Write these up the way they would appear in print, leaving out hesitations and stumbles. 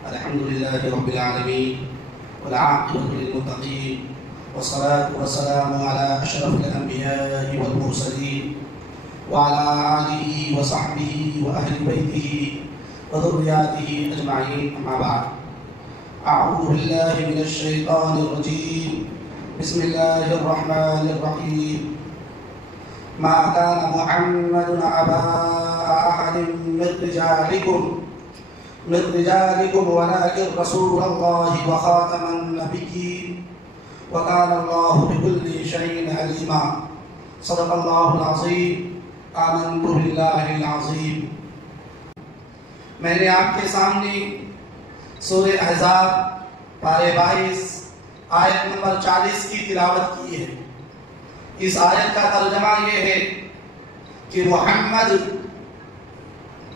الحمد لله رب العالمين والعاقبة للمتقين والصلاة والسلام على أشرف الأنبياء والمرسلين وعلى آله وصحبه وأهل بيته وذرياته أجمعين، أما بعد. أعوذ بالله من الشيطان الرجيم. بسم الله الرحمن الرحيم. ما كان محمد أبا أحد من رجالكم ولكن رسول الله وخاتم النبيين وكان الله بكل شيء عليما. صدق الله العظيم. آمنت بالله العظيم. میں نے آپ کے سامنے سورہ احزاب پارے 22 آیت نمبر 40 کی تلاوت کی ہے. اس آیت کا ترجمہ یہ ہے کہ محمد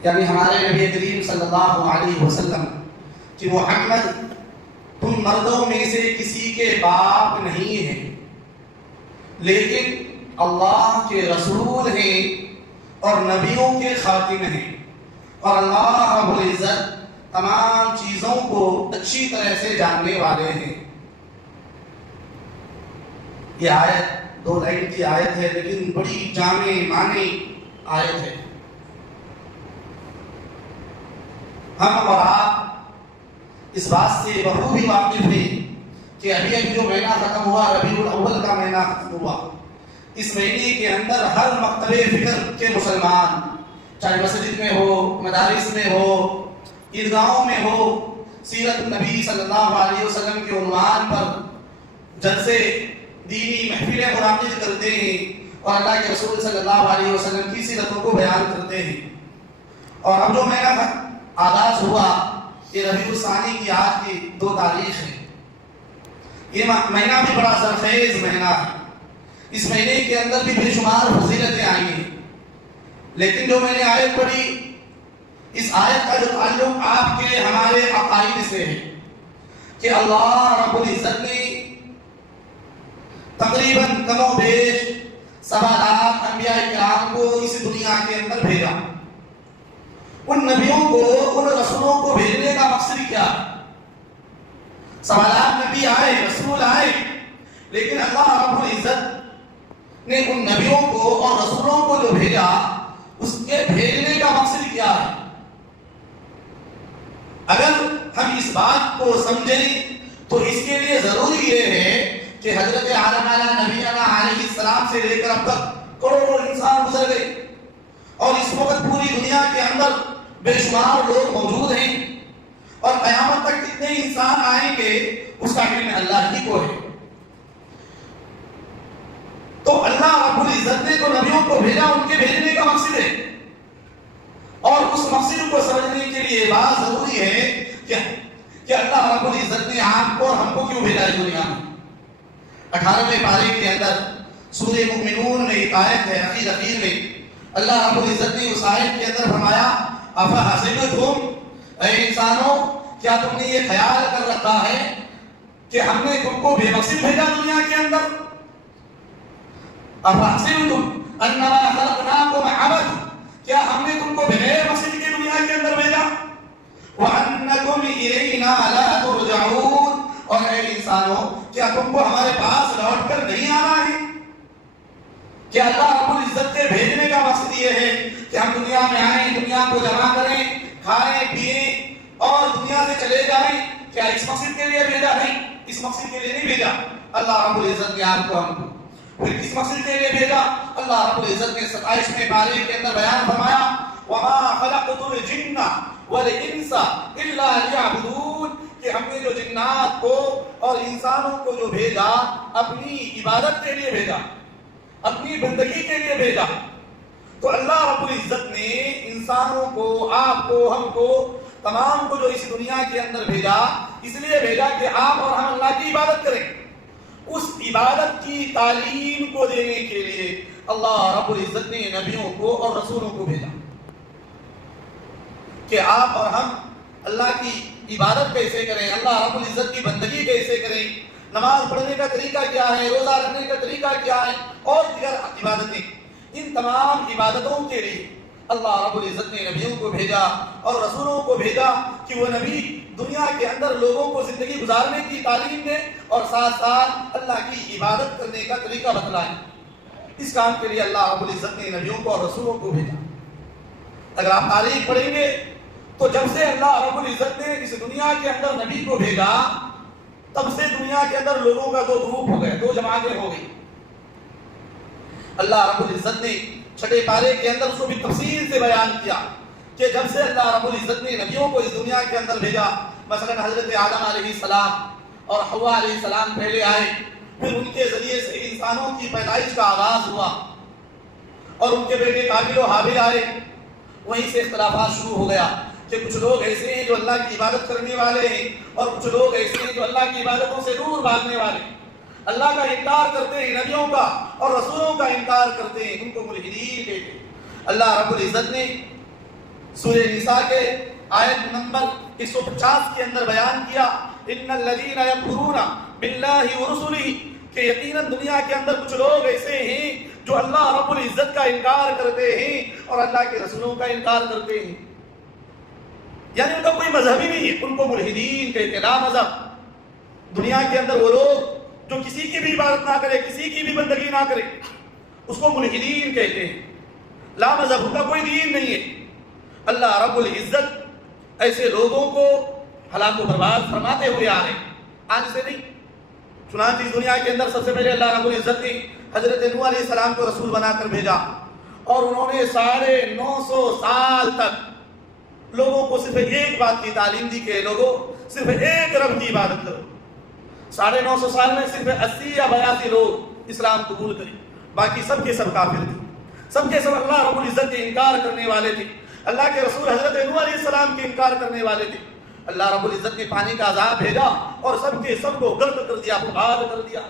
یعنی ہمارے نبی کریم صلی اللہ علیہ وسلم کہ محمد تم مردوں میں سے کسی کے باپ نہیں ہیں، لیکن اللہ کے رسول ہیں اور نبیوں کے خاتم ہیں، اور اللہ رب العزت تمام چیزوں کو اچھی طرح سے جاننے والے ہیں. یہ آیت 2 لائن کی آیت ہے، لیکن بڑی جامع معنی آیت ہے. ہم اور آپ اس بات سے بخوبی واقف ہیں کہ ابھی جو مہینہ ختم ہوا، ربیع الاول کا مہینہ ختم ہوا. اس مہینے کے اندر ہر مکتب فکر کے مسلمان، چاہے مسجد میں ہو، مدارس میں ہو، عیدگاہوں میں ہو، سیرت النبی صلی اللہ علیہ وسلم کے عنوان پر جلسے دینی محفلیں منعقد کرتے ہیں اور اللہ کے رسول صلی اللہ علیہ وسلم کی سیرتوں کو بیان کرتے ہیں. اور اب جو مہینہ آغاز ہوا، یہ ربیع الثانی کی آج کی 2 تاریخ ہے. یہ مہینہ بھی بڑا سرخیز مہینہ ہے. اس مہینے کے اندر بھی بے شمار فضیلتیں آئی ہیں. لیکن جو میں نے آیت پڑھی، اس آیت کا جو تعلق آپ کے ہمارے عقائد سے ہے کہ اللہ رب العزت نے تقریباً کم و بیش 7 لاکھ انبیاء کرام کو اس دنیا کے اندر بھیجا. ان نبیوں کو، ان رسولوں کو بھیجنے کا مقصد کیا؟ 7 لاکھ نبی آئے، رسول آئے، لیکن اللہ رب العزت نے ان نبیوں کو اور رسولوں کو جو بھیجا، اس کے بھیجنے کا مقصد کیا ہے؟ اگر ہم اس بات کو سمجھیں تو اس کے لیے ضروری یہ ہے کہ حضرت آدم علیہ السلام سے لے کر اب تک کروڑوں انسان گزر گئے، اور اس وقت پوری دنیا کے اندر بے شمار لوگ موجود ہیں، اور قیامت تک کتنے انسان آئیں گے اس کا علم اللہ ہی کو ہے. تو اللہ رب العزت نے تو نبیوں کو بھیجا، ان کے بھیجنے کا مقصد ہے، اور اس مقصد کو سمجھنے کے لیے بات ضروری ہے کہ اللہ رب العزت نے آپ کو اور ہم کو کیوں بھیجا ہے دنیا میں. 18ویں پارے کے اندر سورہ مومنون میں ایک آیت ہے، اخیر میں اللہ رب العزت نے اس آیت کے اندر فرمایا اَفَحَسِبْتُمْ، اے انسانوں کیا تم نے یہ خیال کر رکھا ہے کہ ہم نے تم کو بے مقصد بھیجا دنیا کے اندر؟ اَفَحَسِبْتُمْ أَنَّمَا خَلَقْنَاكُمْ عَبَثًا، کیا ہم نے تم کو بغیر مقصد کے دنیا کے اندر بھیجا؟ وَأَنَّكُمْ إِلَيْنَا لَا تُرْجَعُونَ، اور اے انسانوں کیا تم کو ہمارے پاس لوٹ کر نہیں آنا ہے؟ کیا اللہ رب العزت کے بھیجنے کا مقصد یہ ہے کہ ہم دنیا میں آئیں، دنیا کو جمع کریں، کھائیں پیئیں اور دنیا سے چلے جائیں؟ کیا اس مقصد کے لیے بھیجا؟ نہیں، اس مقصد کے لیے نہیں بھیجا. اللہ رب العزت نے آپ کو ہم کو پھر کس مقصد کے لیے بھیجا؟ اللہ رب العزت نے 27ویں پارے کے اندر بیان فرمایا وَمَا خَلَقْتُ الْجِنَّ وَالْإِنسَ إِلَّا لِيَعْبُدُونَ، کہ ہم نے جو جنات کو اور انسانوں کو جو بھیجا اپنی عبادت کے لیے بھیجا، اپنی بندگی کے لیے بھیجا. تو اللہ رب العزت نے انسانوں کو، آپ کو، ہم کو، تمام کو جو اس دنیا کے اندر بھیجا، اس لیے بھیجا کہ آپ اور ہم اللہ کی عبادت کریں. اس عبادت کی تعلیم کو دینے کے لیے اللہ رب العزت نے نبیوں کو اور رسولوں کو بھیجا کہ آپ اور ہم اللہ کی عبادت کیسے کریں، اللہ رب العزت کی بندگی کیسے کریں، نماز پڑھنے کا طریقہ کیا ہے، روزہ رکھنے کا طریقہ کیا ہے، اور دیگر عبادتیں. ان تمام عبادتوں کے لیے اللہ رب العزت نے نبیوں کو بھیجا اور رسولوں کو بھیجا کہ وہ نبی دنیا کے اندر لوگوں کو زندگی گزارنے کی تعلیم دیں اور ساتھ ساتھ اللہ کی عبادت کرنے کا طریقہ بتلائیں۔ اس کام کے لیے اللہ رب العزت نے نبیوں کو اور رسولوں کو بھیجا۔ اگر آپ تاریخ پڑھیں گے تو جب سے اللہ رب العزت نے اس دنیا کے اندر نبی کو بھیجا تب سے دنیا کے اندر لوگوں کا دو گروپ ہو گئے، دو جماعتیں ہو گئی۔ اللہ رب العزت نے چھٹے پارے کے اندر اس کو بھی تفصیل سے بیان کیا کہ جب سے اللہ رب العزت نے نبیوں کو اس دنیا کے اندر بھیجا، مثلا حضرت آدم علیہ السلام اور حوا علیہ السلام پہلے آئے، پھر ان کے ذریعے سے انسانوں کی پیدائش کا آغاز ہوا اور ان کے بیٹے قابل و حابل آئے۔ وہیں سے اختلافات شروع ہو گیا کہ کچھ لوگ ایسے ہیں جو اللہ کی عبادت کرنے والے ہیں اور کچھ لوگ ایسے ہیں جو اللہ کی عبادتوں سے دور بھاگنے والے ہیں، اللہ کا انکار کرتے ہیں، نبیوں کا اور رسولوں کا انکار کرتے ہیں، ان کو ملحدین کہتے ہیں۔ اللہ رب العزت نے سورہ نساء کے آیت نمبر 150 کے اندر بیان کیا، ان الذین یکفرون باللہ ورسلہ، کہ یقیناً دنیا کے اندر کچھ لوگ ایسے ہیں جو اللہ رب العزت کا انکار کرتے ہیں اور اللہ کے رسولوں کا انکار کرتے ہیں، یعنی ان کا کوئی مذہب ہی نہیں ہے، ان کو ملحدین کہتے ہیں، لا مذہب۔ دنیا کے اندر وہ لوگ جو کسی کی بھی عبادت نہ کرے، کسی کی بھی بندگی نہ کرے، اس کو ملحدین کہتے ہیں، لا مذہب، ان کا کوئی دین نہیں ہے۔ اللہ رب العزت ایسے لوگوں کو ہلاک و برباد فرماتے ہوئے آ رہے ہیں، آج سے نہیں۔ چنانچہ اس دنیا کے اندر سب سے پہلے اللہ رب العزت نے حضرت نوح علیہ السلام کو رسول بنا کر بھیجا اور انہوں نے 950 سال تک لوگوں کو صرف ایک بات کی تعلیم دی کہ لوگوں صرف ایک رب کی عبادت کرو۔ 950 سال میں صرف 80 یا 82 لوگ اسلام قبول کریں، باقی سب کے سب کافر تھے، سب کے سب اللہ رب العزت کے انکار کرنے والے تھے، اللہ کے رسول حضرت نوح علیہ السلام کے انکار کرنے والے تھے۔ اللہ رب العزت نے پانی کا عذاب بھیجا اور سب کے سب کو غرق کر دیا، برباد کر دیا۔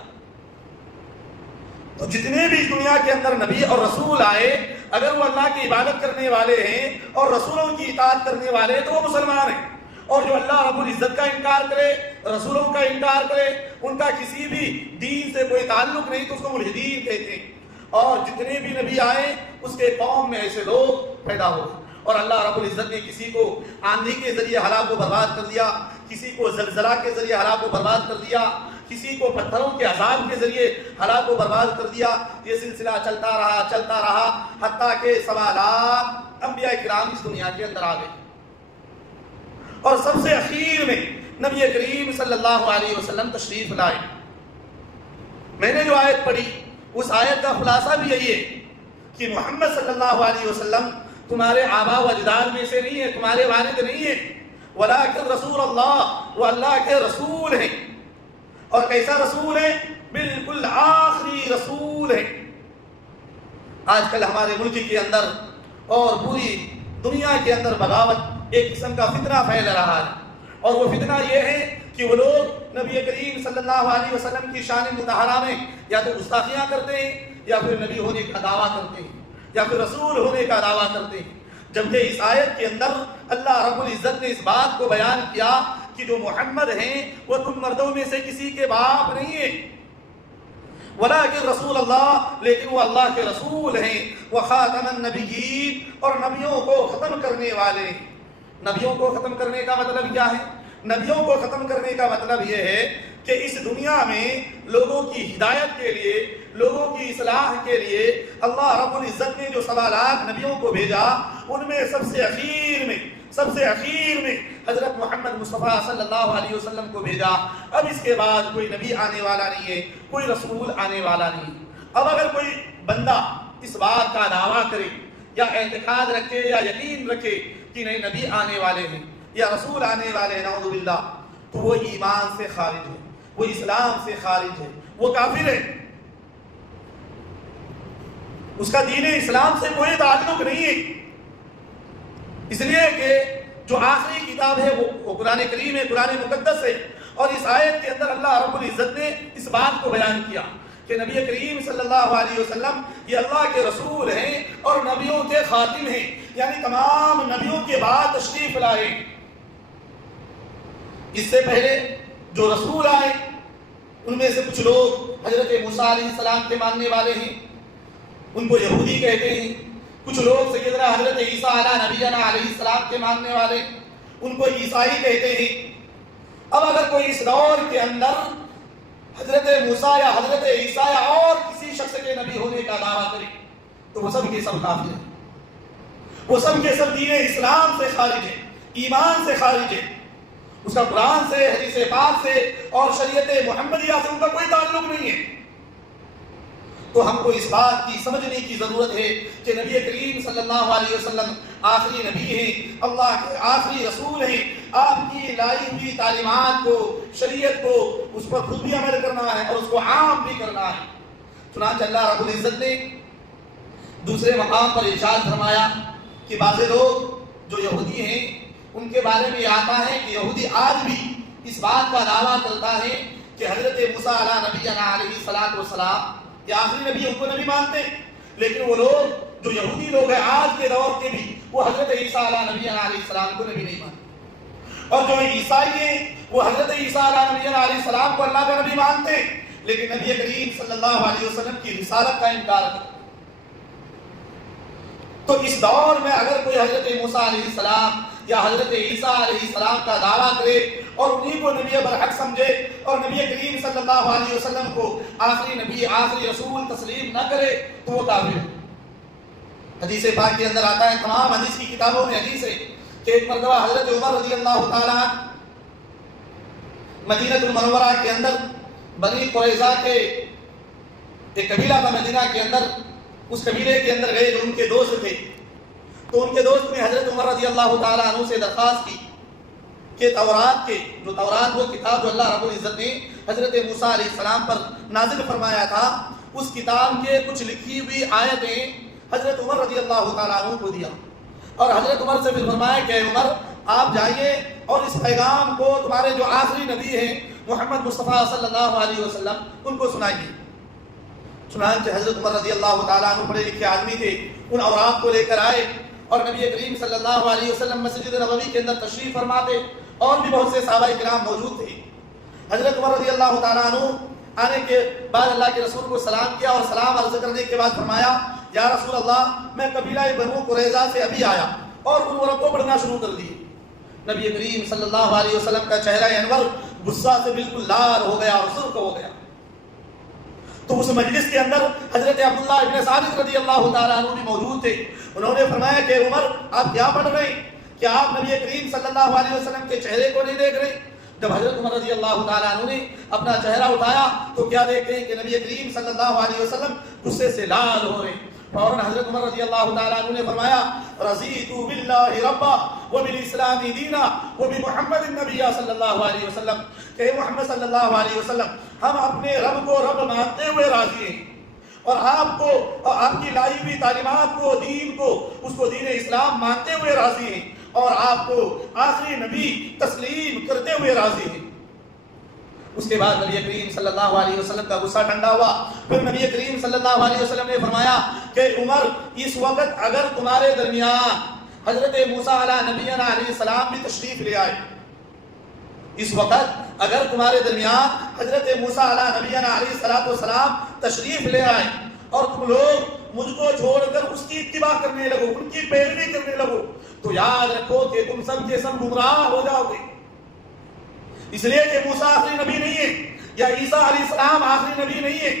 تو جتنے بھی دنیا کے اندر نبی اور رسول آئے، اگر وہ اللہ کی عبادت کرنے والے ہیں اور رسولوں کی اطاعت کرنے والے ہیں تو وہ مسلمان ہیں، اور جو اللہ رب العزت کا انکار کرے، رسولوں کا انکار کرے، ان کا کسی بھی دین سے کوئی تعلق نہیں، تو اس کو ملحدین کہتے ہیں۔ اور جتنے بھی نبی آئے اس کے قوم میں ایسے لوگ پیدا ہوئے، اور اللہ رب العزت نے کسی کو آندھی کے ذریعے ہلاک و برباد کر دیا، کسی کو زلزلہ کے ذریعے ہلاک و برباد کر دیا، کسی کو پتھروں کے عذاب کے ذریعے ہلاک و برباد کر دیا۔ یہ سلسلہ چلتا رہا حتیٰ کہ 1.25 لاکھ انبیاء کرام اس دنیا کے اندر آ گئے، اور سب سے اخیر میں نبی کریم صلی اللہ علیہ وسلم تشریف لائے۔ میں نے جو آیت پڑھی اس آیت کا خلاصہ بھی یہی ہے کہ محمد صلی اللہ علیہ وسلم تمہارے آبا و اجداد میں سے نہیں ہے، تمہارے والد نہیں ہے، ولیکن رسول اللہ، وہ اللہ کے رسول ہیں۔ اور کیسا رسول ہے؟ بالکل آخری رسول ہے۔ آج کل ہمارے ملک کے اندر اور پوری دنیا کے اندر بغاوت ایک قسم کا فتنہ پھیل رہا ہے، اور وہ فتنہ یہ ہے کہ وہ لوگ نبی کریم صلی اللہ علیہ وسلم کی شان مطہرہ میں یا تو گستاخیاں کرتے ہیں یا پھر نبی ہونے کا دعویٰ کرتے ہیں یا پھر رسول ہونے کا دعویٰ کرتے ہیں، جبکہ اس آیت کے اندر اللہ رب العزت نے اس بات کو بیان کیا کہ جو محمد ہیں وہ تم مردوں میں سے کسی کے باپ نہیں ہیں، ولیکن رسول اللہ، لیکن وہ اللہ کے رسول ہیں، وخاتم النبیین، اور نبیوں کو ختم کرنے والے۔ نبیوں کو ختم کرنے کا مطلب کیا ہے؟ نبیوں کو ختم کرنے کا مطلب یہ ہے کہ اس دنیا میں لوگوں کی ہدایت کے لیے، لوگوں کی اصلاح کے لیے اللہ رب العزت نے جو 1.25 لاکھ نبیوں کو بھیجا، ان میں سب سے اخیر میں حضرت محمد مصطفیٰ صلی اللہ علیہ وسلم کو بھیجا۔ اب اس کے بعد کوئی نبی آنے والا نہیں ہے، کوئی رسول آنے والا نہیں۔ اب اگر کوئی بندہ اس بات کا دعویٰ کرے یا اعتقاد رکھے یا یقین رکھے کہ نہیں نبی آنے والے ہیں یا رسول آنے والے ہیں، نعوذ باللہ، تو وہ ایمان سے خارج ہے، وہ اسلام سے خارج ہے، وہ کافر ہے، اس کا دین اسلام سے کوئی تعلق نہیں ہے۔ اس لیے کہ جو آخری کتاب ہے وہ قرآن کریم ہے، قرآن مقدس ہے، اور اس آیت کے اندر اللہ رب العزت نے اس بات کو بیان کیا کہ نبی کریم صلی اللہ علیہ وسلم یہ اللہ کے رسول ہیں اور نبیوں کے خاتم ہیں، یعنی تمام نبیوں کے بعد تشریف لائے۔ اس سے پہلے جو رسول آئے ان میں سے کچھ لوگ حضرت موسیٰ علیہ السلام کے ماننے والے ہیں، ان کو یہودی کہتے ہیں، کچھ لوگ سیدنا حضرت عیسیٰ علیہ نبینا علیہ السلام کے ماننے والے، ان کو عیسائی کہتے ہیں، اب اگر کوئی اس دور کے اندر حضرت موسیٰ یا حضرت عیسیٰ یا اور کسی شخص کے نبی ہونے کا دعویٰ کرے تو وہ سب کے سب کافر ہیں، وہ سب کے سب دین اسلام سے خارج ہے، ایمان سے خارج ہے، اس کا قرآن سے، حدیث پاک سے اور شریعت محمدیہ سے ان کا کوئی تعلق نہیں ہے۔ تو ہم کو اس بات کی سمجھنے کی ضرورت ہے کہ نبی کریم صلی اللہ علیہ وسلم آخری نبی ہیں، اللہ کے آخری رسول ہیں، آپ کی لائی ہوئی تعلیمات کو، شریعت کو، اس پر خود بھی عمل کرنا ہے اور اس کو عام بھی کرنا ہے۔ چنانچہ اللہ رب العزت نے دوسرے مقام پر ارشاد فرمایا کہ بعض لوگ جو یہودی ہیں ان کے بارے میں آتا ہے کہ یہودی آج بھی اس بات کا دعویٰ کرتا ہے کہ حضرت موسیٰ علیہ نبینا علیہ الصلوۃ والسلام یہ آخری نبی، ان کو نبی مانتے ہیں، لیکن وہ لوگ جو یہودی لوگ ہیں آج کے دور کے بھی وہ حضرت عیسیٰ علیہ نبینا علیہ السلام کو نبی نہیں مانتے، اور جو عیسائی ہیں وہ حضرت عیسیٰ علیہ نبینا علیہ السلام کو اللہ کا نبی مانتے ہیں، لیکن نبی کریم صلی اللہ علیہ وسلم کی رسالت کا انکار کرتے۔ تو اس دور میں اگر کوئی حضرت موسیٰ علیہ السلام یا حضرت عیسیٰ علیہ السلام کا دعویٰ کرے اور انہیں کو نبی برحق سمجھے اور نبی کریم صلی اللہ علیہ وسلم کو آخری نبی، آخری رسول تسلیم نہ کرے تو وہ کافر ہے۔ حدیث پاک کے اندر آتا ہے، تمام حدیث کی کتابوں میں حدیث ہے کہ ایک مرتبہ حضرت عمر رضی اللہ تعالیٰ مدینہ المنورہ کے اندر بنی قریظہ کے ایک قبیلہ کا مدینہ کے اندر، اس قبیلے کے اندر گئے جو ان کے دوست تھے، تو ان کے دوست نے حضرت عمر رضی اللہ تعالیٰ عنہ سے درخواست کی کہ تورات وہ کتاب جو اللہ رب العزت نے حضرت موسیٰ علیہ السلام پر نازل فرمایا تھا، اس کتاب کے کچھ لکھی ہوئی آیتیں حضرت عمر رضی اللہ تعالیٰ عنہ کو دیا، اور حضرت عمر سے پھر فرمایا کہ عمر آپ جائیے اور اس پیغام کو تمہارے جو آخری نبی ہیں محمد مصطفیٰ صلی اللہ علیہ وسلم ان کو سنائیے۔ چنانچہ حضرت عمر رضی اللہ تعالیٰ عنہ پڑھے لکھے آدمی تھے، ان اوراق کو لے کر آئے اور نبی کریم صلی اللہ علیہ وسلم مسجد نبوی کے اندر تشریف فرماتے، اور بھی بہت سے صحابہ کرام موجود تھے۔ حضرت عمر رضی اللہ تعالیٰ عنہ آنے کے بعد اللہ کے رسول کو سلام کیا، اور سلام عرض کرنے کے بعد فرمایا، یا رسول اللہ میں قبیلہ بنو قریظہ سے ابھی آیا، اور ان ورق کو پڑھنا شروع کر دیے۔ نبی کریم صلی اللہ علیہ وسلم کا چہرہ انور غصہ سے بالکل لال ہو گیا اور سرخ ہو گیا۔ تو اس مجلس کے اندر حضرت عبداللہ ابن ثابت رضی اللہ تعالیٰ عنہ بھی موجود تھے، انہوں نے فرمایا کہ عمر آپ کیا پڑھ رہے ہیں، کیا آپ نبی کریم صلی اللہ علیہ وسلم کے چہرے کو نہیں دیکھ رہے؟ جب حضرت عمر رضی اللہ تعالیٰ عنہ نے اپنا چہرہ اٹھایا تو کیا دیکھ رہے ہیں کہ نبی کریم صلی اللہ علیہ وسلم غصے سے لال ہو رہے ہیں۔ فوراً حضرت عمر رضی اللہ تعالیٰ عنہ نے فرمایا، رضیت باللہ ربا وبالاسلام دینا وبمحمد النبی صلی اللہ علیہ وسلم، کہ محمد صلی اللہ علیہ وسلم ہم اپنے رب کو رب مانتے ہوئے راضی ہیں، اور آپ کو اور آپ کی لائی ہوئی تعلیمات کو، دین کو، اس کو دین اسلام مانتے ہوئے راضی ہیں، اور آپ کو آخری نبی تسلیم کرتے ہوئے راضی ہیں۔ اس کے بعد نبی کریم صلی اللہ علیہ وسلم کا غصہ ٹھنڈا ہوا، پھر نبی کریم صلی اللہ علیہ وسلم نے فرمایا کہ عمر اس وقت اگر تمہارے درمیان حضرت موسیٰ علیہ نبینا علیہ السلام بھی تشریف لے آئے، اس وقت اگر تمہارے درمیان حضرت موسیٰ علیہ نبینا علیہ السلام تشریف لے آئے اور تم لوگ مجھ کو چھوڑ کر اس کی اتباع کرنے لگو، ان کی پیروی کرنے لگو، تو یاد رکھو کہ تم سب کے سب گمراہ ہو جاؤ گے، اس لیے کہ موسیٰ آخری نبی نہیں ہے یا عیسیٰ علیہ السلام آخری نبی نہیں ہے،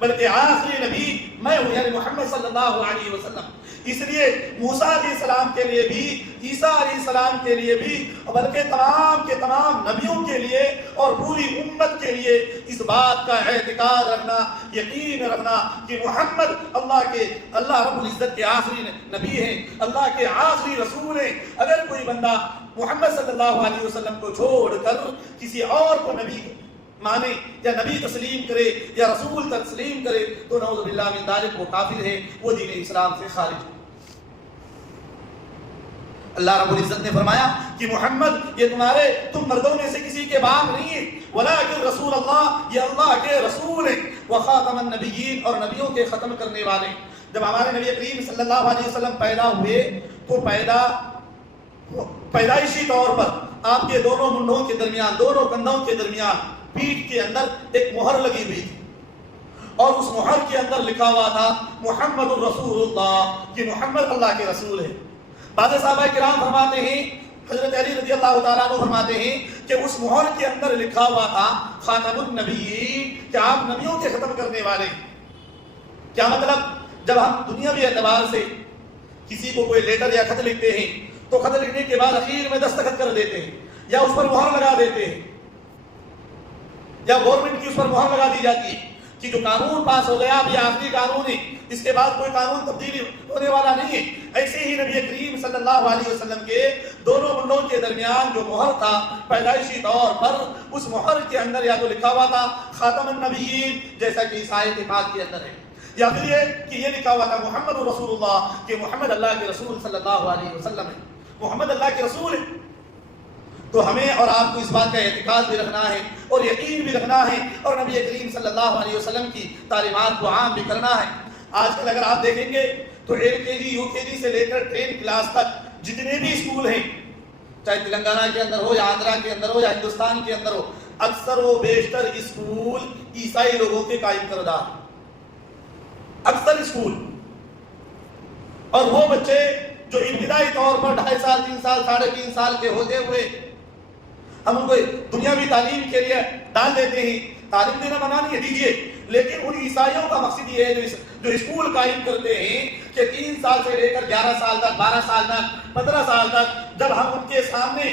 بلکہ آخری نبی میں ہوں، یعنی محمد صلی اللہ علیہ وسلم۔ اس لیے موسیٰ علیہ السلام کے لیے بھی، عیسیٰ علیہ السلام کے لیے بھی، بلکہ تمام کے تمام نبیوں کے لیے اور پوری امت کے لیے اس بات کا اعتقاد رکھنا، یقین رکھنا کہ محمد اللہ رب العزت کے آخری نبی ہیں، اللہ کے آخری رسول ہیں۔ اگر کوئی بندہ محمد صلی اللہ علیہ وسلم کو چھوڑ کر کسی اور کو نبی مانے یا نبی تسلیم کرے یا رسول تسلیم کرے تو نعوذ باللہ من ذالک وہ کافر ہے، وہ دین اسلام سے خارج ہے۔ اللہ رب العزت نے فرمایا کہ محمد یہ تم مردوں میں سے کسی کے باپ نہیں ہیں، ولیکن رسول اللہ، یہ اللہ کے رسول ہیں، وخاتم النبیین، اور نبیوں کے ختم کرنے والے۔ جب ہمارے نبی کریم صلی اللہ علیہ وسلم پیدا ہوئے تو پیدائشی طور پر آپ کے دونوں منڈوں کے درمیان، دونوں کندھوں کے درمیان پیٹھ کے اندر ایک مہر لگی ہوئی تھی، اور اس مہر کے اندر لکھا ہوا تھا محمد الرسول اللہ، کہ محمد اللہ کے رسول ہے۔ بعض صحابہ کرام فرماتے ہیں حضرت علی رضی اللہ تعالیٰ عنہ فرماتے ہیں کہ اس مہر کے اندر لکھا ہوا تھا خاتم النبیین، کہ آپ نبیوں کے ختم کرنے والے۔ کیا مطلب؟ جب ہم دنیاوی اعتبار سے کسی کو کوئی لیٹر یا خط لکھتے ہیں تو خط لکھنے کے بعد اخیر میں دستخط کر دیتے ہیں یا اس پر مہر لگا دیتے ہیں، یا گورنمنٹ کی اس پر مہر لگا دی جاتی ہے کہ جو قانون پاس ہو گیا اب یہ آخری قانون ہے، اس کے بعد کوئی قانون تبدیلی ہونے والا نہیں ہے۔ ایسے ہی نبی کریم صلی اللہ علیہ وسلم کے دونوں منڈوں کے درمیان جو مہر تھا پیدائشی طور پر، اس مہر کے اندر یا تو لکھا ہوا تھا خاتم النبیین جیسا کہ اس آیت پاک کے اندر ہے، یا پھر یہ کہ یہ لکھا ہوا تھا محمد رسول اللہ، کہ محمد اللہ کے رسول صلی اللہ علیہ وسلم ہے، محمد اللہ کے رسول ہے۔ تو ہمیں اور آپ کو اس بات کا اعتقاد بھی رکھنا ہے اور یقین بھی رکھنا ہے اور نبی کریم صلی اللہ علیہ وسلم کی تعلیمات کو عام بھی کرنا ہے۔ آج کل اگر آپ دیکھیں گے تو LKG UKG سے لے کر 10 کلاس تک جتنے بھی اسکول ہیں، چاہے تلنگانہ کے اندر ہو یا آندھرا کے اندر ہو یا ہندوستان کے اندر ہو، اکثر و بیشتر اسکول عیسائی لوگوں کے قائم کردہ ہیں، اکثر اسکول۔ اور وہ بچے جو ابتدائی طور پر 2.5 سال 3 سال 3.5 سال کے ہوتے ہوئے ہم ان کو دنیاوی تعلیم کے لیے ڈال دیتے ہیں، تعلیم دینا منع نہیں ہے، دیجیے، لیکن ان عیسائیوں کا مقصد یہ ہے جو اسکول قائم کرتے ہیں کہ 3 سال سے لے کر 11 سال تک 12 سال تک 15 سال تک جب ہم ان کے سامنے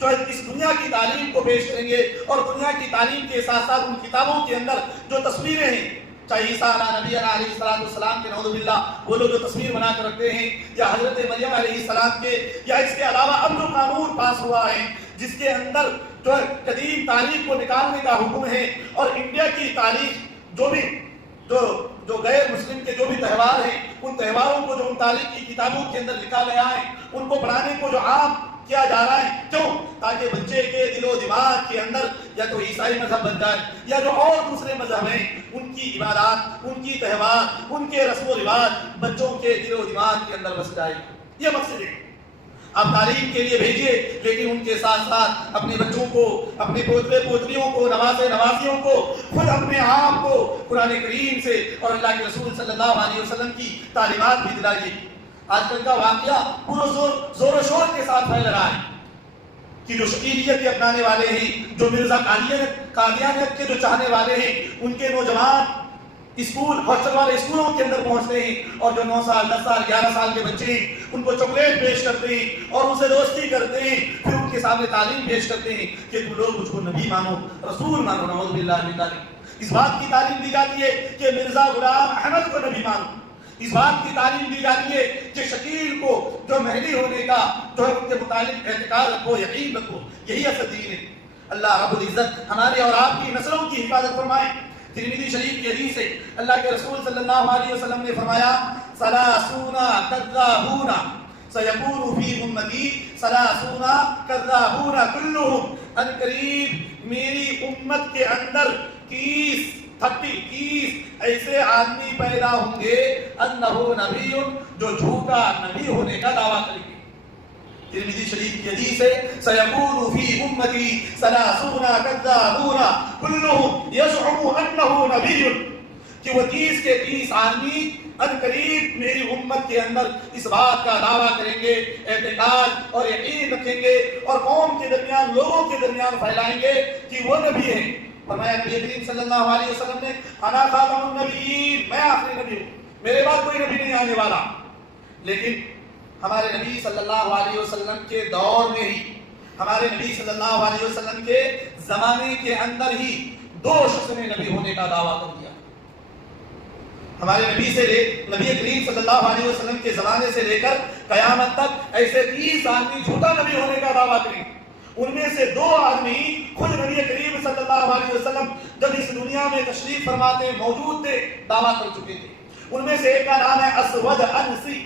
جو اس دنیا کی تعلیم کو پیش کریں گے اور دنیا کی تعلیم کے ساتھ ساتھ ان کتابوں کے اندر جو تصویریں ہیں، چاہے عیسیٰ نبی علیہ السلام کے نعوذ باللہ وہ لوگ جو تصویر بنا کر رکھتے ہیں، یا حضرت مریم علیہ السلام کے، یا اس کے علاوہ اب جو قانون پاس ہوا ہے جس کے اندر جو قدیم تاریخ کو نکالنے کا حکم ہے، اور انڈیا کی تاریخ جو غیر مسلم کے جو بھی تہوار ہیں ان تہواروں کو جو ان تاریخ کی کتابوں کے اندر لکھا گیا ہے ان کو پڑھانے کو جو عام کیا جا رہا ہے، کیوں؟ تاکہ بچے کے دل و دماغ کے اندر یا تو عیسائی مذہب بن جائے یا جو اور دوسرے مذہب ہیں ان کی عبادات، ان کی تہوار، ان کے رسم و رواج بچوں کے دل و دماغ کے اندر بس جائے، یہ مقصد ہے۔ آپ تعلیم کے لیے بھیجیے، لیکن ان کے ساتھ ساتھ اپنے بچوں کو، اپنے پوترے پوتریوں کو، نوازے نوازیوں کو، خود اپنے آپ کو قرآن کریم سے اور اللہ کے رسول صلی اللہ علیہ وسلم کی تعلیمات بھی دلائیے۔ آج کل کا واقعہ پورا زور و شور کے ساتھ پھیل رہا ہے کہ جو شکیلیت اپنانے والے ہیں، جو مرزا قادیانیت کے جو چاہنے والے ہیں، ان کے نوجوان اسکول ہاسٹل والے اسکولوں کے اندر پہنچتے ہیں اور جو 9 سال 10 سال 11 سال کے بچے ہیں ان کو چاکلیٹ پیش کرتے ہیں اور ان سے دوستی کرتے ہیں، پھر ان کے سامنے تعلیم پیش کرتے ہیں کہ تم لوگ مجھ کو نبی مانو، رسول مانو، نعوذ باللہ من ذالک۔ اس بات کی تعلیم دی جاتی ہے کہ مرزا غلام احمد کو نبی مانو، اس بات کی تعلیم دی جاتی ہے کہ شکیل کو جو مہدی ہونے کا جو ہے ان کے متعلق اعتقاد رکھو، یقین رکھو، یہی اصل دین ہے۔ اللہ رب العزت ہمارے اور آپ کی نسلوں کی حفاظت فرمائے۔ ترمذی شریف کی حدیث سے اللہ کے رسول صلی اللہ علیہ وسلم نے فرمایا، ثلاثون کذابون سیکون فی امتی ثلاثون کذابون کلہم، ان قریب میری امت کے اندر 30 ایسے آدمی پیدا ہوں گے انہو نبی، جو جھوٹا نبی ہونے کا دعویٰ کریں گے۔ ترمذی شریف کی حدیث ہے، سیکون فی امتی ثلاثون کذابون کلہم یزعم انہ نبی، کہ وہ 30 کے 30 آدمی ان قریب میری امت کے اندر اس بات کا دعویٰ کریں گے، اعتقاد اور یقین رکھیں گے اور قوم کے درمیان، لوگوں کے درمیان پھیلائیں گے کہ وہ نبی ہیں۔ فرمایا نبی کریم صلی اللہ علیہ وسلم نے، انا خاتم النبیین، میں آخری نبی ہوں، میرے بعد کوئی نبی نہیں آنے والا۔ لیکن ہمارے نبی صلی اللہ علیہ وسلم کے دور میں ہی، ہمارے نبی صلی اللہ علیہ وسلم کے زمانے کے اندر ہی 2 شخص نے نبی ہونے کا دعویٰ کر دیا۔ ہمارے نبی کریم صلی اللہ علیہ وسلم کے زمانے سے لے کر قیامت تک ایسے 30 آدمی جھوٹا نبی ہونے کا دعویٰ کریں، ان میں سے 2 آدمی خود نبی کریم صلی اللہ علیہ وسلم جب اس دنیا میں تشریف فرماتے موجود تھے دعویٰ کر چکے تھے۔ ان میں سے ایک کا نام ہے اسود انسی،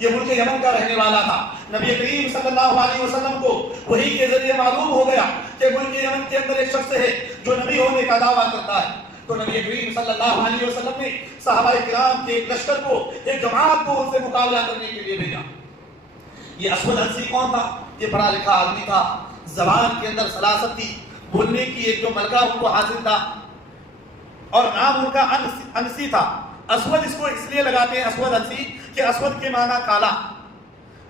یہ ملک یمن کا رہنے والا تھا۔ نبی کریم صلی اللہ علیہ وسلم کو وحی کے ذریعے معلوم ہو گیا کہ ملک یمن کے اندر ایک شخص ہے جو نبی ہونے کا دعویٰ کرتا ہے، تو نبی کریم صلی اللہ علیہ وسلم نے صحابہ کرام کے ایک لشکر کو، ایک جماعت کو ان سے مقابلہ کرنے کے لیے بھیجا۔ یہ اسود انسی کون تھا؟ یہ پڑھا لکھا آدمی تھا، زبان کے اندر سلاست تھی، بولنے کی ایک جو ملکہ ان کو حاصل تھا، اور نام ان کا انسی تھا۔ اسود اس کو اس لیے لگاتے ہیں اسود انسی کہ اسود کے معنی کالا،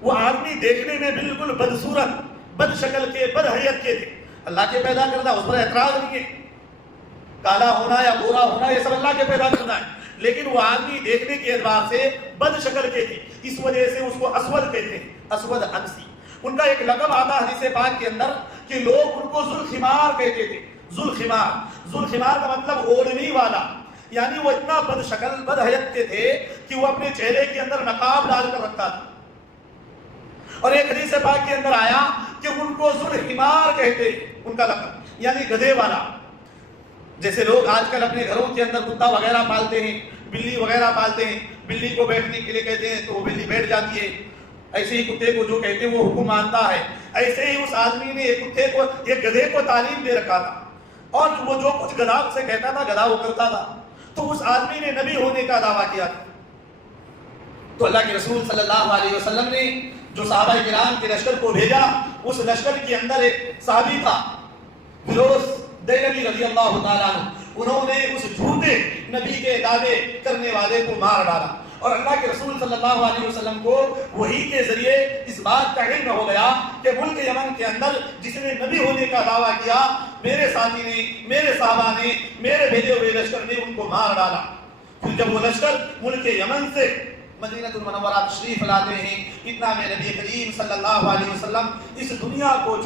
وہ آدمی دیکھنے میں بالکل بدصورت، بد شکل کے، بد حیت کے تھے. اللہ کے پیدا کرنا اس پر اعتراض نہیں ہے، کالا ہونا یا گورا ہونا یہ سب اللہ کے پیدا کرنا ہے، لیکن وہ آدمی دیکھنے کے اعتبار سے بد شکل کے تھے، اس وجہ سے اس کو اسود کہتے ہیں، اسود انسی. ان کا ایک لقب آتا حدیث پاک کے اندر کہ لوگ ان کو ذوالخمار کہتے تھے. ذوالخمار کا مطلب اوڑھنی والا، یعنی وہ اتنا بد شکل، بد حیت کے تھے کہ وہ اپنے چہرے کے اندر نقاب ڈال کر رکھتا تھا. اور ایک حدیث پاک کے اندر آیا کہ ان کو ذوالخمار کہتے، ان کا لقب یعنی گدھے والا. جیسے لوگ آج کل اپنے گھروں کے اندر کتا وغیرہ پالتے ہیں، بلی وغیرہ پالتے ہیں، بلی کو بیٹھنے کے لیے کہتے ہیں تو وہ بلی بیٹھ جاتی ہے، ایسے ہی کتے کو جو کہتے ہیں وہ حکم مانتا ہے. ایسے ہی اس آدمی نے ایک کتے کو، ایک گدھے کو تعلیم دے رکھا تھا، اور وہ جو کچھ گدھا سے کہتا تھا گدھا وہ کرتا تھا. تو اس آدمی نے نبی ہونے کا دعویٰ کیا تھا. تو اللہ کے رسول صلی اللہ علیہ وسلم نے جو صحابہ کرام کے لشکر کو بھیجا، اس لشکر کے اندر ایک صحابی تھا فیروز دہلوی رضی اللہ تعالیٰ عنہ. انہوں نے اس جھوٹے نبی کے دعوے کرنے والے کو مار ڈالا، اور اللہ کے رسول صلی اللہ علیہ وسلم کو وحی کے ذریعے اس بات کا علم ہو گیا کہ ملک یمن کے اندر جس نے نبی ہونے کا دعویٰ کیا، میرے ساتھی نے، میرے صحابہ نے، میرے بھیجے ہوئے لشکر نے ان کو مار ڈالا. پھر جب وہ لشکر ملک یمن سے مدینہ المنورہ تشریف لاتے ہیں، اتنا میں نبی کریم صلی اللہ علیہ وسلم اس دنیا کو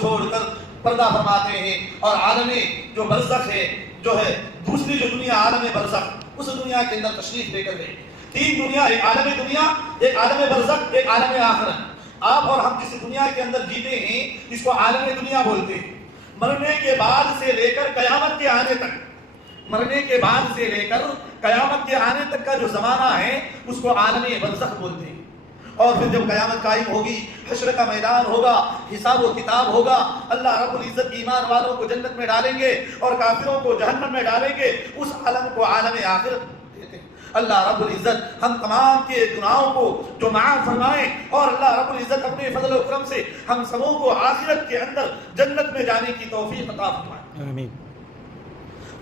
چھوڑ کر پردہ فرماتے ہیں، اور عالم جو برزخ ہے، جو ہے دوسری جو دنیا عالم برزخ، اس دنیا کے اندر تشریف لے کر گئے. 3 دنیا، ایک عالم دنیا، ایک عالم برزخ، ایک عالم آخرت. آپ اور ہم جس دنیا کے اندر جیتے ہیں اس کو عالم دنیا بولتے ہیں. مرنے کے بعد سے لے کر قیامت کے آنے تک، مرنے کے بعد سے لے کر قیامت کے آنے تک کا جو زمانہ ہے اس کو عالم برزخ بولتے ہیں. اور پھر جب قیامت قائم ہوگی، حشر کا میدان ہوگا، حساب و کتاب ہوگا، اللہ رب العزت ایمان والوں کو جنت میں ڈالیں گے اور کافروں کو جہنم میں ڈالیں گے. اس عالم کو عالم آخرت کہتے ہیں. اللہ رب العزت ہم تمام کے گناہوں کو جو معاف فرمائیں، اور اللہ رب العزت اپنے فضل و کرم سے ہم سبوں کو آخرت کے اندر جنت میں جانے کی توفیق عطا فرمائے. آمین.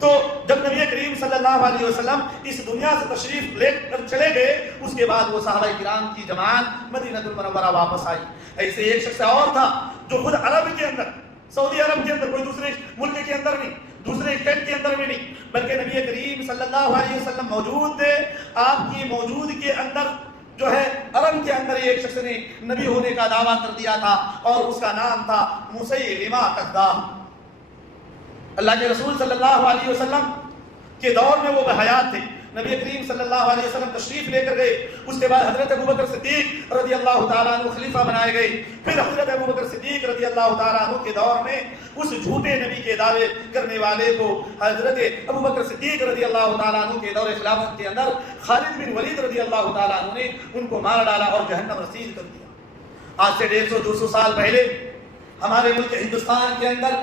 تو جب نبی کریم صلی اللہ علیہ وسلم اس دنیا سے تشریف لے کر چلے گئے، اس کے بعد وہ صحابہ کرام کی جماعت مدینہ المنورہ واپس آئی. ایسے ایک شخص اور تھا جو خود عرب کے اندر، سعودی عرب کے اندر، کوئی دوسرے ملک کے اندر نہیں، دوسرے اسٹیٹ کے اندر بھی نہیں، بلکہ نبی کریم صلی اللہ علیہ وسلم موجود تھے. آپ کی موجود کے اندر جو ہے عرب کے اندر ایک شخص نے نبی ہونے کا دعویٰ کر دیا تھا، اور اس کا نام تھا مسیلمہ کذاب. اللہ کے رسول صلی اللہ علیہ وسلم کے دور میں وہ بحیات تھے. نبی کریم صلی اللہ علیہ وسلم تشریف لے کر گئے. اس کے بعد حضرت ابوبکر صدیق رضی اللہ تعالیٰ عنہ خلیفہ بنائے گئے. پھر حضرت ابوبکر صدیق رضی اللہ تعالیٰ عنہ کے دور میں اس جھوٹے نبی کے دعوے کرنے والے کو حضرت ابوبکر صدیق رضی اللہ تعالیٰ عنہ کے دور خلافت کے اندر خالد بن ولید رضی اللہ تعالیٰ عنہ نے ان کو مار ڈالا اور جہنم رسید کر دیا. آج سے 150-200 سال پہلے ہمارے ملک ہندوستان کے اندر،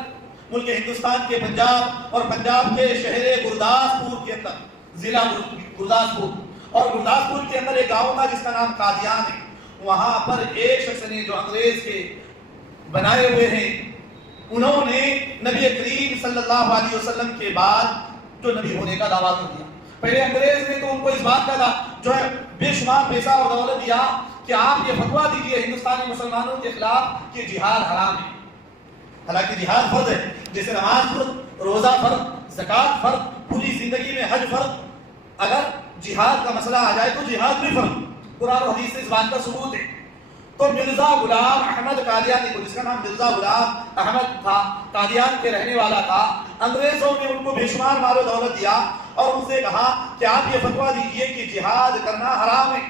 ملک ہندوستان کے پنجاب اور پنجاب کے شہر گرداسپور کے اندر، ضلع گرداسپور، اور گرداسپور کے اندر ایک گاؤں تھا جس کا نام قادیان ہے. وہاں پر ایک شخص نے جو انگریز کے بنائے ہوئے ہیں، انہوں نے نبی کریم صلی اللہ علیہ وسلم کے بعد جو نبی ہونے کا دعویٰ کر دیا. پہلے انگریز نے تو ان کو اس بات کا جو ہے بے شمار پیسہ اور دولت دیا کہ آپ یہ فتویٰ دیجیے ہندوستانی مسلمانوں کے خلاف کہ جہاد حرام ہے. حالانکہ جہاد فرض ہے، جیسے نماز فرض، روزہ فرض، زکوٰۃ فرض، پوری زندگی میں حج فرض. اگر جہاد کا مسئلہ آ جائے تو جہاد بھی فرض، قرآن و حدیث سے اس بات کا ثبوت ہے. تو مرزا غلام احمد قادیانی کو، جس کا نام مرزا غلام احمد تھا، قادیان کے رہنے والا تھا، انگریزوں نے ان کو بے شمار مال و دولت دیا اور ان سے کہا کہ آپ یہ فتویٰ دیجیے کہ جہاد کرنا حرام ہے.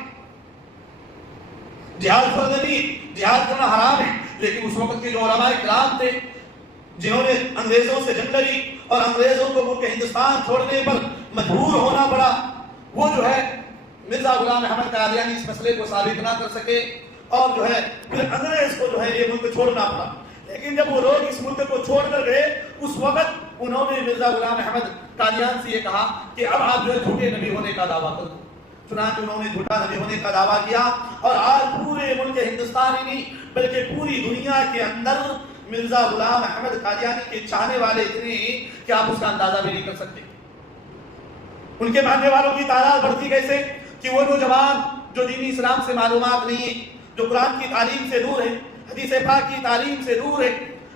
جہاد فرض نہیں، جہاد کرنا حرام ہے. لیکن اس وقت کے جو علماء کرام تھے جنہوں نے انگریزوں سے جنگ لڑی اور انگریزوں کو ملک ہندوستان چھوڑنے پر مجبور ہونا پڑا، وہ جو ہے مرزا غلام احمد قادیانی اس مسئلے کو ثابت نہ کر سکے، اور جو ہے پھر انگریز کو جو ہے یہ ملک چھوڑنا پڑا. لیکن جب وہ لوگ اس ملک کو چھوڑ کر گئے، اس وقت انہوں نے مرزا غلام احمد قادیان سے یہ کہا کہ اب آپ جو ہے جھوٹے نبی ہونے کا دعویٰ کرو. چنانچہ انہوں نے جھوٹا نبی ہونے کا دعویٰ کیا، اور آج پورے ملک ہندوستان ہی نہیں بلکہ پوری دنیا کے اندر مرزا غلام احمد قادیانی کے چاہنے والے اتنے ہیں کہ آپ اس کا اندازہ بھی نہیں کر سکتے. ان کے ماننے والوں کی تعداد بڑھتی کیسے کہ وہ نوجوان جو دینی اسلام سے معلومات نہیں ہے، جو قرآن کی تعلیم سے دور ہے، حدیث پاک کی تعلیم سے دور ہے،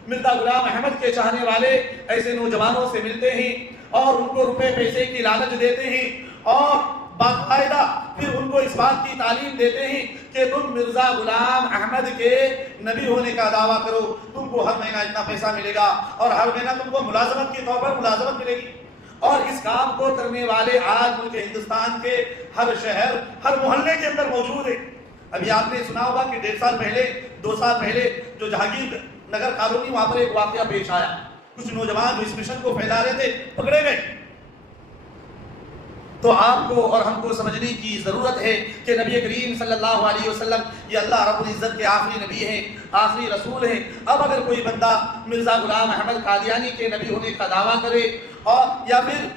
مرزا غلام احمد کے چاہنے والے ایسے نوجوانوں سے ملتے ہیں اور ان کو روپے پیسے کی لالچ دیتے ہیں اور باقاعدہ پھر ان کو اس بات کی تعلیم دیتے ہیں کہ تم مرزا غلام احمد کے نبی ہونے کا دعویٰ کرو، تم کو ہر مہینہ اتنا پیسہ ملے گا اور ہر مہینہ تم کو ملازمت کے طور پر ملازمت ملے گی۔ اور اس کام کو کرنے والے آج ملک ہندوستان کے ہر شہر، ہر محلے کے اندر موجود ہیں۔ ابھی آپ نے سنا ہوگا کہ 1.5 سال پہلے 2 سال پہلے جو جہانگیر نگر کالونی وہاں پر ایک واقعہ پیش آیا، کچھ نوجوان جو اس مشن کو پھیلا رہے تھے پکڑے گئے۔ تو آپ کو اور ہم کو سمجھنے کی ضرورت ہے کہ نبی کریم صلی اللہ علیہ وسلم یہ اللہ رب العزت کے آخری نبی ہیں، آخری رسول ہیں۔ اب اگر کوئی بندہ مرزا غلام احمد قادیانی کے نبی ہونے کا دعویٰ کرے اور یا پھر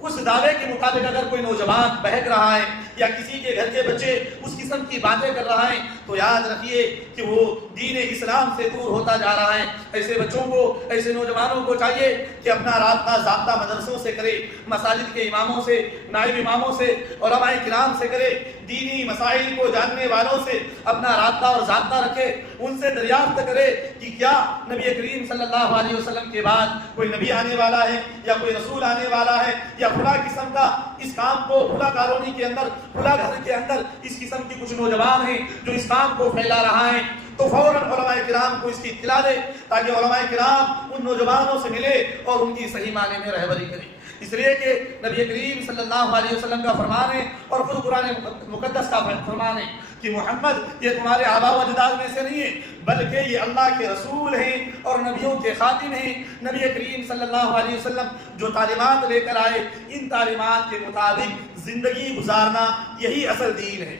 اس دعوے کے مطابق اگر کوئی نوجوان بہک رہا ہے یا کسی کے گھر کے بچے اس قسم کی باتیں کر رہا ہے تو یاد رکھیے کہ وہ دین اسلام سے دور ہوتا جا رہا ہے۔ ایسے بچوں کو، ایسے نوجوانوں کو چاہیے کہ اپنا رابطہ ضابطہ مدرسوں سے کرے، مساجد کے اماموں سے، نائب اماموں سے، علماء کرام سے کرے، دینی مسائل کو جاننے والوں سے اپنا رابطہ اور ضابطہ رکھے، ان سے دریافت کرے کہ کیا نبی کریم صلی اللہ علیہ وسلم کے بعد کوئی نبی آنے والا ہے یا کوئی رسول آنے والا ہے یا فلاں قسم کا اس کام کو فلاں کالونی کے اندر، فلاں گھر کے اندر اس قسم کی کچھ نوجوان ہیں جو اس کام کو پھیلا رہا ہے، تو فوراً علماء کرام کو اس کی اطلاع دے تاکہ علماء کرام ان نوجوانوں سے ملے اور ان کی صحیح معنی میں رہبری کرے۔ اس لیے کہ نبی کریم صلی اللہ علیہ وسلم کا فرمان ہے اور خود قرآن مقدس کا فرمان ہے کہ محمد یہ تمہارے آباء و اجداد میں سے نہیں ہے بلکہ یہ اللہ کے رسول ہیں اور نبیوں کے خاتم ہیں۔ نبی کریم صلی اللہ علیہ وسلم جو تعلیمات لے کر آئے، ان تعلیمات کے مطابق زندگی گزارنا یہی اصل دین ہے۔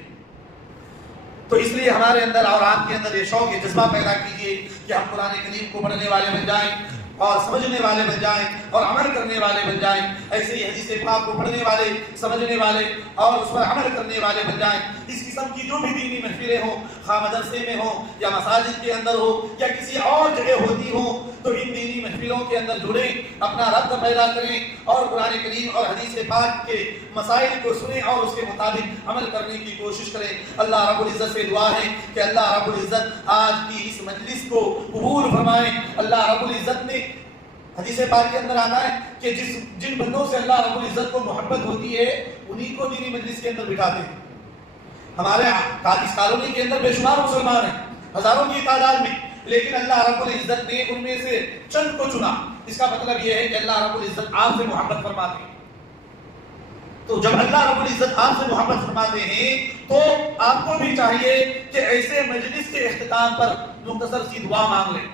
تو اس لیے ہمارے اندر اور آپ کے اندر یہ شوق، یہ جذبہ پیدا کیجیے کہ ہم قرآن کریم کو پڑھنے والے بن جائیں اور سمجھنے والے بن جائیں اور عمل کرنے والے بن جائیں۔ ایسے ہی حدیث پاک کو پڑھنے والے، سمجھنے والے اور اس پر عمل کرنے والے بن جائیں۔ اس قسم کی جو بھی دینی محفلیں ہوں، خواہ مدرسے میں ہوں یا مساجد کے اندر ہو یا کسی اور جگہ ہوتی ہوں، تو ان دینی محفلوں کے اندر جڑیں، اپنا ربط پیدا کریں اور قرآن کریم اور حدیث پاک کے مسائل کو سنیں اور اس کے مطابق عمل کرنے کی کوشش کریں۔ اللہ رب العزت سے دعا ہے کہ اللہ رب العزت آج کی اس مجلس کو قبول فرمائے۔ اللہ رب العزت نے حدیث پاک کے اندر آتا ہے کہ جن بندوں سے اللہ رب العزت کو محبت ہوتی ہے انہی کو دینی مجلس کے اندر بٹھاتے ہیں۔ ہمارے اس کالونی کے اندر بے شمار مسلمان ہیں، ہزاروں کی تعداد میں، لیکن اللہ رب العزت نے ان میں سے چند کو چنا۔ اس کا مطلب یہ ہے کہ اللہ رب العزت آپ سے محبت فرماتے ہیں۔ تو جب اللہ رب العزت آپ سے محبت فرماتے ہیں تو آپ کو بھی چاہیے کہ ایسے مجلس کے اختتام پر مختصر سی دعا مانگ لیں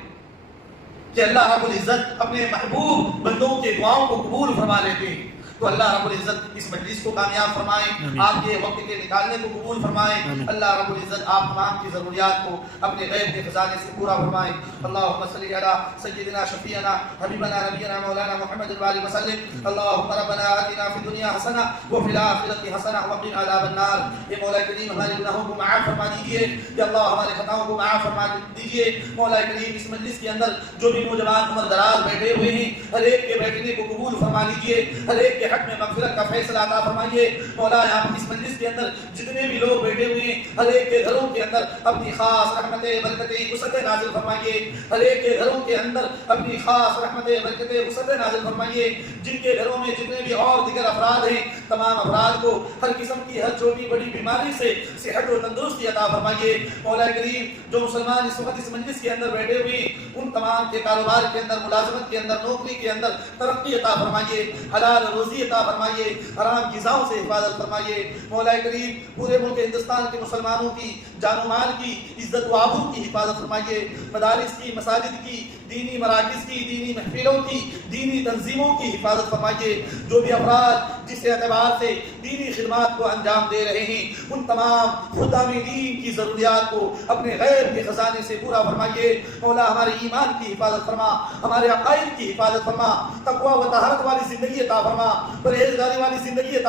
کہ اللہ رب العزت اپنے محبوب بندوں کے دعاؤں کو قبول فرما لیتے ہیں۔ تو اللہ رب العزت اس مجلس کو کامیاب فرمائیں، آپ کے وقت کے نکالنے کو قبول فرمائیں۔ اللہ رب العزت آپ تمام کی ضروریات کو اپنے غیب کے خزانے سے پورا فرمائیں۔ اللہم صلی علی سیدنا شفیعنا حبیبنا نبینا مولانا محمد وآلہ وسلم۔ اللہم ربنا آتنا فی الدنیا حسنہ وفی الآخرۃ حسنہ وقنا عذاب النار۔ یہ مولا کریم ہمارے گناہوں کو معاف فرما دیجیے، یا اللہ ہمارے خطاؤں کو معاف فرما دیجیے۔ مولا کریم اس مجلس کے اندر جو بھی نوجوان عمر دراز بیٹھے ہوئے ہیں ہر ایک کے بیٹھنے کو قبول فرما لیجیے، ہر ایک کے حق میں مغفرت کا فیصلہ عطا فرمائیے۔ مولا آپ اس مجلس کے اندر جتنے بھی لوگ بیٹھے ہوئے ہیں ہر ایک کے گھروں کے اندر اپنی خاص رحمتیں برکتیں وسعتیں نازل فرمائیے، ہر ایک کے گھروں کے اندر اپنی خاص رحمتیں برکتیں وسعتیں نازل فرمائیے۔ جن کے گھروں میں جتنے بھی اور دیگر افراد ہیں تمام افراد کو ہر قسم کی ہر چھوٹی بڑی بیماری سے صحت و تندرستی عطا فرمائیے۔ مولا کریم جو مسلمان اس وقت اس مجلس کے اندر بیٹھے ہوئے ہیں ان تمام کے کاروبار کے اندر، ملازمت کے اندر، نوکری کے اندر ترقی عطا فرمائیے، حلال روزی عطا فرمائیے، حرام غذاؤں سے حفاظت فرمائیے۔ مولا کریم پورے ملک ہندوستان کے مسلمانوں کی جان و مال کی، عزت و آبرو کی حفاظت فرمائیے۔ مدارس کی، مساجد کی، دینی مراکز کی، دینی محفلوں کی، دینی تنظیموں کی حفاظت فرمائیے۔ جو بھی افراد جس اعتبار سے دینی خدمات کو انجام دے رہے ہیں ان تمام خدام دین کی ضروریات کو اپنے غیب کے خزانے سے پورا فرمائیے۔ مولا ہمارے ایمان کی حفاظت فرما، ہمارے عقائد کی حفاظت فرما، تقوی و طہارت والی زندگی عطا فرما، پرہیزگاری والی زندگی عطا